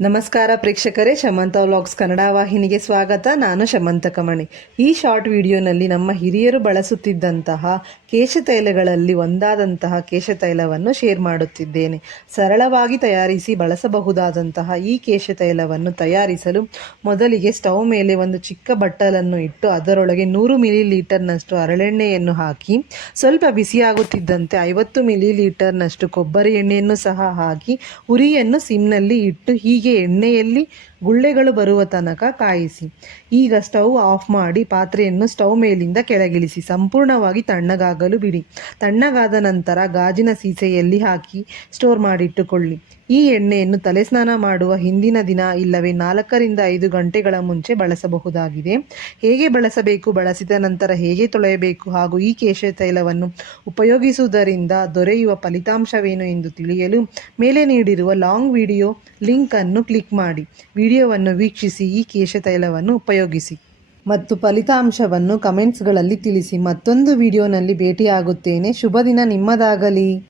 ನಮಸ್ಕಾರ ಪ್ರೇಕ್ಷಕರೇ, ಶಮಂತ ವ್ಲಾಗ್ಸ್ ಕನ್ನಡ ವಾಹಿನಿಗೆ ಸ್ವಾಗತ. ನಾನು ಶಮಂತ ಕಮಣಿ. ಈ ಶಾರ್ಟ್ ವಿಡಿಯೋನಲ್ಲಿ ನಮ್ಮ ಹಿರಿಯರು ಬಳಸುತ್ತಿದ್ದಂತಹ ಕೇಶತೈಲಗಳಲ್ಲಿ ಒಂದಾದಂತಹ ಕೇಶತೈಲವನ್ನು ಶೇರ್ ಮಾಡುತ್ತಿದ್ದೇನೆ. ಸರಳವಾಗಿ ತಯಾರಿಸಿ ಬಳಸಬಹುದಾದಂತಹ ಈ ಕೇಶತೈಲವನ್ನು ತಯಾರಿಸಲು ಮೊದಲಿಗೆ ಸ್ಟವ್ ಮೇಲೆ ಒಂದು ಚಿಕ್ಕ ಬಟ್ಟಲನ್ನು ಇಟ್ಟು ಅದರೊಳಗೆ 100 ಮಿಲಿಲೀಟರ್ನಷ್ಟು ಹರಳೆಣ್ಣೆಯನ್ನು ಹಾಕಿ ಸ್ವಲ್ಪ ಬಿಸಿಯಾಗುತ್ತಿದ್ದಂತೆ 50 ಮಿಲಿಲೀಟರ್ನಷ್ಟು ಕೊಬ್ಬರಿ ಎಣ್ಣೆಯನ್ನು ಸಹ ಹಾಕಿ ಉರಿಯನ್ನು ಸಿಮ್ನಲ್ಲಿ ಇಟ್ಟು ಹೀಗೆ ಎಣ್ಣೆಯಲ್ಲಿ ಗುಳ್ಳೆಗಳು ಬರುವ ತನಕ ಕಾಯಿಸಿ. ಈಗ ಸ್ಟವ್ ಆಫ್ ಮಾಡಿ ಪಾತ್ರೆಯನ್ನು ಸ್ಟವ್ ಮೇಲಿಂದ ಕೆಳಗಿಳಿಸಿ ಸಂಪೂರ್ಣವಾಗಿ ತಣ್ಣಗಾಗಲು ಬಿಡಿ. ತಣ್ಣಗಾದ ನಂತರ ಗಾಜಿನ ಸೀಸೆಯಲ್ಲಿ ಹಾಕಿ ಸ್ಟೋರ್ ಮಾಡಿಟ್ಟುಕೊಳ್ಳಿ. ಈ ಎಣ್ಣೆಯನ್ನು ತಲೆ ಸ್ನಾನ ಮಾಡುವ ಹಿಂದಿನ ದಿನ ಇಲ್ಲವೇ 4 ರಿಂದ 5 ಗಂಟೆಗಳ ಮುಂಚೆ ಬಳಸಬಹುದಾಗಿದೆ. ಹೇಗೆ ಬಳಸಬೇಕು, ಬಳಸಿದ ನಂತರ ಹೇಗೆ ತೊಳೆಯಬೇಕು ಹಾಗೂ ಈ ಕೇಶತೈಲವನ್ನು ಉಪಯೋಗಿಸುವುದರಿಂದ ದೊರೆಯುವ ಫಲಿತಾಂಶವೇನು ಎಂದು ತಿಳಿಯಲು ಮೇಲೆ ನೀಡಿರುವ ಲಾಂಗ್ ವಿಡಿಯೋ ಲಿಂಕ್ ಅನ್ನು ಕ್ಲಿಕ್ ಮಾಡಿ ವಿಡಿಯೋವನ್ನು ವೀಕ್ಷಿಸಿ ಈ ಕೇಶತೈಲವನ್ನು ಉಪಯೋಗಿಸಿ ಮತ್ತು ಫಲಿತಾಂಶವನ್ನು ಕಮೆಂಟ್ಸ್ಗಳಲ್ಲಿ ತಿಳಿಸಿ. ಮತ್ತೊಂದು ವಿಡಿಯೋನಲ್ಲಿ ಭೇಟಿಯಾಗುತ್ತೇನೆ. ಶುಭ ದಿನ ನಿಮ್ಮದಾಗಲಿ.